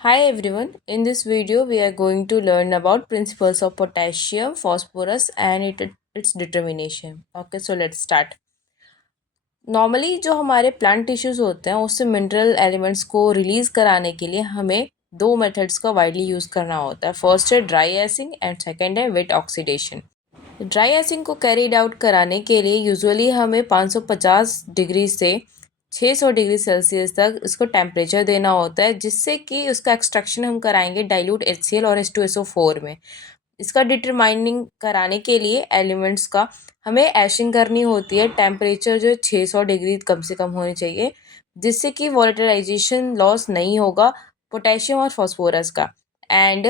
Hi everyone, in this video we are going to learn about principles of potassium, phosphorus and its determination. Okay, so let's start. Normally जो हमारे plant tissues होते हैं उससे mineral elements को release कराने के लिए हमें दो मेथड्स का वाइडली यूज़ करना होता है. फर्स्ट है ड्राई एसिंग एंड सेकेंड है वेट ऑक्सीडेशन. ड्राई एसिंग को कैरीड आउट कराने के लिए यूजुअली हमें 550 डिग्री से 600 डिग्री सेल्सियस तक इसको टेम्परेचर देना होता है, जिससे कि उसका एक्सट्रैक्शन हम कराएंगे डाइल्यूट HCl और H2SO4 में. इसका डिटरमाइनिंग कराने के लिए एलिमेंट्स का हमें एशिंग करनी होती है. टेम्परेचर जो 600 डिग्री कम से कम होनी चाहिए, जिससे कि वोलेटिलाइजेशन लॉस नहीं होगा पोटेशियम और फॉस्फोरस का. एंड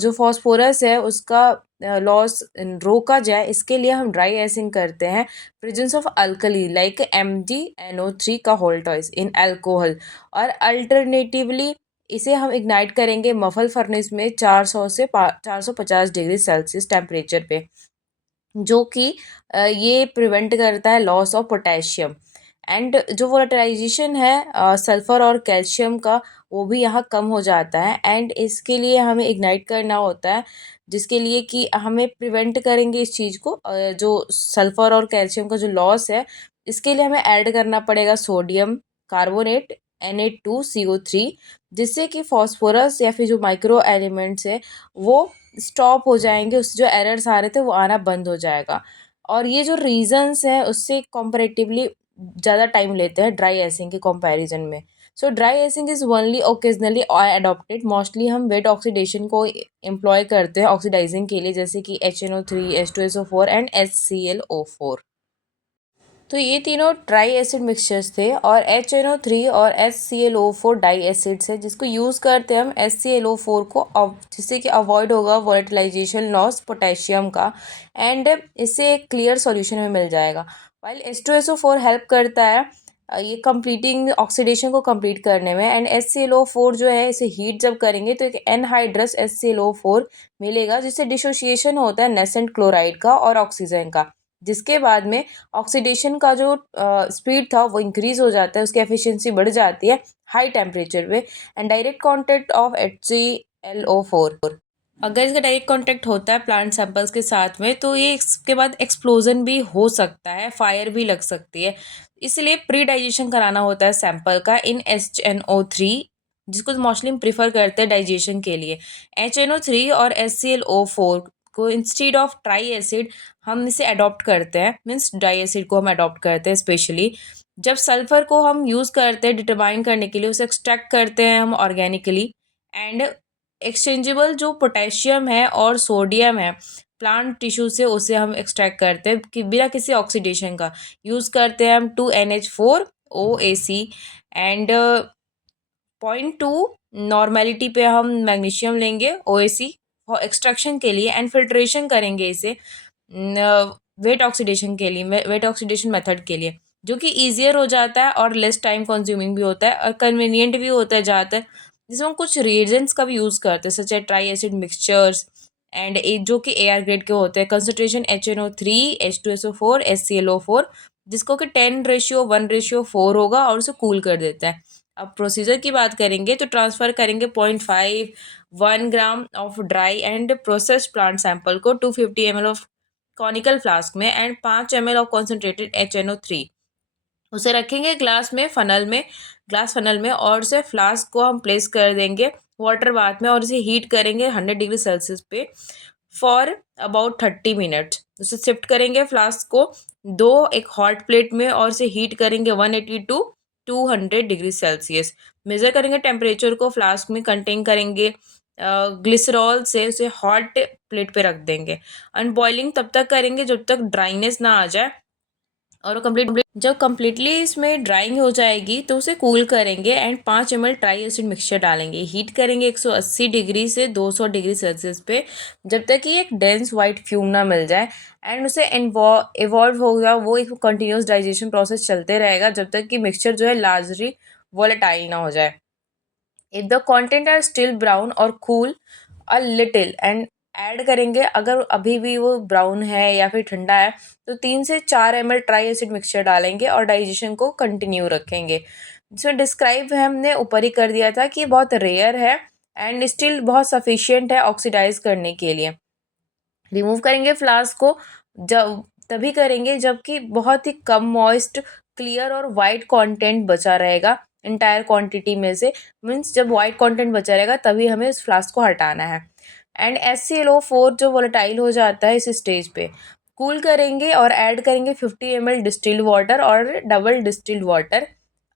जो फॉस्फोरस है उसका लॉस रोका जाए, इसके लिए हम ड्राई एसिंग करते हैं presence of alkali like MgNO3 का होल्टॉइस इन अल्कोहल. और अल्टरनेटिवली इसे हम इग्नाइट करेंगे मफल फर्नेस में 400 से 450 डिग्री सेल्सियस टेम्परेचर पे, जो कि ये प्रिवेंट करता है लॉस ऑफ पोटेशियम. एंड जो वोलेटिलाइजेशन है सल्फ़र और कैल्शियम का, वो भी यहाँ कम हो जाता है. एंड इसके लिए हमें इग्नाइट करना होता है, जिसके लिए कि हमें प्रिवेंट करेंगे इस चीज़ को. जो सल्फ़र और कैल्शियम का जो लॉस है, इसके लिए हमें ऐड करना पड़ेगा सोडियम कार्बोनेट Na2CO3, जिससे कि फॉस्फोरस या फिर जो माइक्रो एलिमेंट्स है वो स्टॉप हो जाएंगे. उससे जो एरर्स आ रहे थे वो आना बंद हो जाएगा. और ये जो रीजंस हैं उससे कंपैरेटिवली ज़्यादा टाइम लेते हैं ड्राई एसिंग के कंपैरिजन में. So dry ashing is only occasionally adopted. Mostly हम वेट ऑक्सीडेशन को एम्प्लॉय करते हैं ऑक्सीडाइजिंग के लिए, जैसे कि HNO3, H2SO4 एंड HClO4. तो ये तीनों ट्राई एसिड मिक्सचर्स थे और HNO3 और HClO4 डाई एसिड्स है, जिसको यूज़ करते हैं हम HClO4 को जिससे कि अवॉइड होगा वोलेटिलाइजेशन लॉस पोटेशियम का. एंड इससे एक क्लियर सॉल्यूशन हमें मिल जाएगा. वाइल H2SO4 हेल्प करता है ये कंप्लीटिंग ऑक्सीडेशन को कंप्लीट करने में. एंड HClO4 जो है, इसे हीट जब करेंगे तो एक एनहाइड्रस HClO4 मिलेगा, जिससे डिसोसिएशन होता है नेसेंट क्लोराइड का और ऑक्सीजन का, जिसके बाद में ऑक्सीडेशन का जो स्पीड था वो इंक्रीज हो जाता है, उसकी एफिशिएंसी बढ़ जाती है हाई टेम्परेचर पे. And direct contact of HClO4, अगर इसका डायरेक्ट कांटेक्ट होता है प्लांट सैंपल्स के साथ में, तो ये इसके बाद एक्सप्लोजन भी हो सकता है, फायर भी लग सकती है. इसलिए प्री डाइजेशन कराना होता है सैंपल का इन HNO3, जिसको मोस्टली प्रीफर करते हैं डाइजेशन के लिए. HNO3 और HClO4 को इंस्टीड ऑफ ट्राई एसिड हम इसे अडॉप्ट करते हैं, मीन्स डाई एसिड को हम अडॉप्ट करते हैं. स्पेशली जब सल्फर को हम यूज़ करते हैं डिटरमाइन करने के लिए, उसे एक्सट्रैक्ट करते हैं हम ऑर्गेनिकली. एंड एक्सचेंजेबल जो पोटेशियम है और सोडियम है प्लांट टिश्यू से, उसे हम एक्सट्रैक्ट करते हैं कि बिना किसी ऑक्सीडेशन का. यूज़ करते हैं हम 2NH4OAC. एंड 0.2 नॉर्मेलिटी पे हम मैग्नीशियम लेंगे OAC और एक्सट्रैक्शन के लिए. एंड फिल्ट्रेशन करेंगे इसे वेट ऑक्सीडेशन के लिए, वेट ऑक्सीडेशन मेथड के लिए, जो कि ईजियर हो जाता है और लेस टाइम कंज्यूमिंग भी होता है और कन्वीनियंट भी होता है ज़्यादातर. जिसमें हम कुछ रिएजेंट्स का भी यूज़ करते हैं, सच है ट्राई एसिड मिक्सचर्स एंड जो कि AR ग्रेड के होते हैं. कंसनट्रेशन HNO3, H2SO4, HClO4, जिसको कि 10:1:4 होगा और उसे कूल कर देता है. अब प्रोसीजर की बात करेंगे तो ट्रांसफ़र करेंगे 0.51 gram of dry and processed plant sample को 250 ml ऑफ कॉनिकल फ्लास्क में and 5 ml of concentrated HNO3. उसे रखेंगे ग्लास फनल में और उसे फ्लास्क को हम प्लेस कर देंगे वाटर बाथ में और इसे हीट करेंगे 100 डिग्री सेल्सियस पे फॉर अबाउट 30 मिनट्स. उसे शिफ्ट करेंगे फ्लास्क को एक हॉट प्लेट में और इसे हीट करेंगे 180 टू 200 डिग्री सेल्सियस. मेज़र करेंगे टेम्परेचर को, फ्लास्क में कंटेन करेंगे ग्लिसरॉल से, उसे हॉट प्लेट पे रख देंगे. अनबॉइलिंग तब तक करेंगे जब तक ड्राइनेस ना आ जाए. और वो जब कम्प्लीटली इसमें ड्राइंग हो जाएगी तो उसे कूल करेंगे and 5 ml try acid mixture डालेंगे. हीट करेंगे 180 डिग्री से 200 डिग्री सेल्सियस पे, जब तक कि एक डेंस वाइट फ्यूम ना मिल जाए. एंड उसे इवॉल्व होगा, वो एक कंटिन्यूस डाइजेशन प्रोसेस चलते रहेगा जब तक कि मिक्सचर जो है लार्जली वोलेटाइल ना हो जाए. If the content are still brown और cool a little and add करेंगे. अगर अभी भी वो ब्राउन है या फिर ठंडा है तो 3 से 4 ml ट्राई एसिड मिक्सचर डालेंगे और डाइजेशन को कंटिन्यू रखेंगे. जिसमें डिस्क्राइब हमने ऊपर ही कर दिया था कि बहुत रेयर है एंड स्टिल बहुत सफिशिएंट है ऑक्सीडाइज करने के लिए। रिमूव करेंगे फ्लास्क को जब तभी करेंगे जबकि बहुत ही कम मॉइस्ट, क्लियर और वाइट कंटेंट बचा रहेगा इंटायर क्वांटिटी में से। मीन्स जब वाइट कंटेंट बचा रहेगा तभी हमें उस फ्लास्क को हटाना है। एंड HClO4 जो वोलेटाइल हो जाता है इस स्टेज पे, कूल करेंगे और ऐड करेंगे 50 ml डिस्टिल्ड वाटर और डबल डिस्टिल्ड वाटर।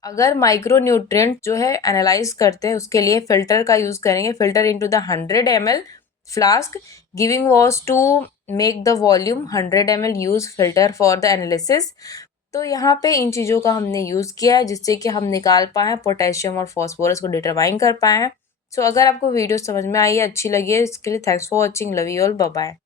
अगर माइक्रो न्यूट्रिएंट जो है एनालाइज करते हैं उसके लिए फ़िल्टर का यूज़ करेंगे। Filter into the 100 ml flask, giving was to make the volume 100 ml use filter for the analysis. तो यहाँ पे इन चीज़ों का हमने यूज़ किया है जिससे कि हम निकाल पाएँ पोटेशियम और फॉस्फोरस को डिटरमाइन कर पाएँ। सो अगर आपको वीडियो समझ में आई है, अच्छी लगी है, इसके लिए thanks for watching, love you all, bye bye.